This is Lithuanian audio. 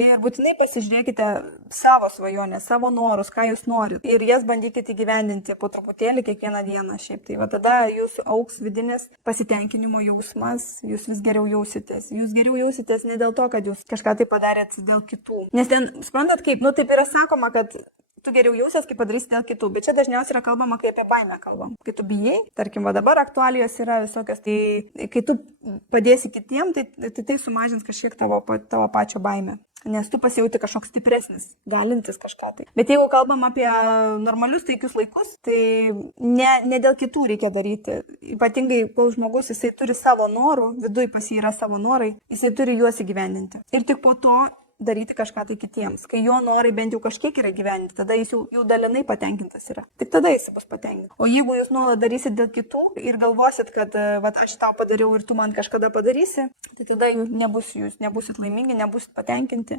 Ir būtinai pasižiūrėkite savo svajonę, savo norus, ką jūs norit. Ir jas bandykite įgyvendinti po truputėlį kiekvieną dieną. Šiaip tai va tada jūsų auks vidinis pasitenkinimo jausmas, jūs vis geriau jausitės. Jūs geriau jausitės ne dėl to, kad jūs kažką tai padarėt dėl kitų. Nes ten, suprantat kaip, taip yra sakoma, kad tu geriau jausies, kai padarysi dėl kitų, bet čia dažniausiai yra kalbama, kai apie baimę kalbam. Kai tu bijai, tarkim, dabar aktualijos yra visokios, tai kai tu padėsi kitiem, tai sumažins kažkiek tavo pačio baimę. Nes tu pasijauti kažkoks stipresnis, galintis kažką tai. Bet jeigu kalbam apie normalius taikius laikus, tai ne dėl kitų reikia daryti. Ypatingai, kol žmogus jisai turi savo norų, viduj pas jį yra savo norai, jisai turi juos įgyvendinti. Ir tik po to daryti kažką tai kitiems. Kai jo norai bent jau kažkiek yra gyventi, tada jis jau dalinai patenkintas yra. Tik tada jis bus patenkintas. O jeigu jūs nuolat darysit dėl kitų ir galvosit, kad aš tau padariau ir tu man kažkada padarysi, tai tada jūs nebusit laimingi, nebusit patenkinti.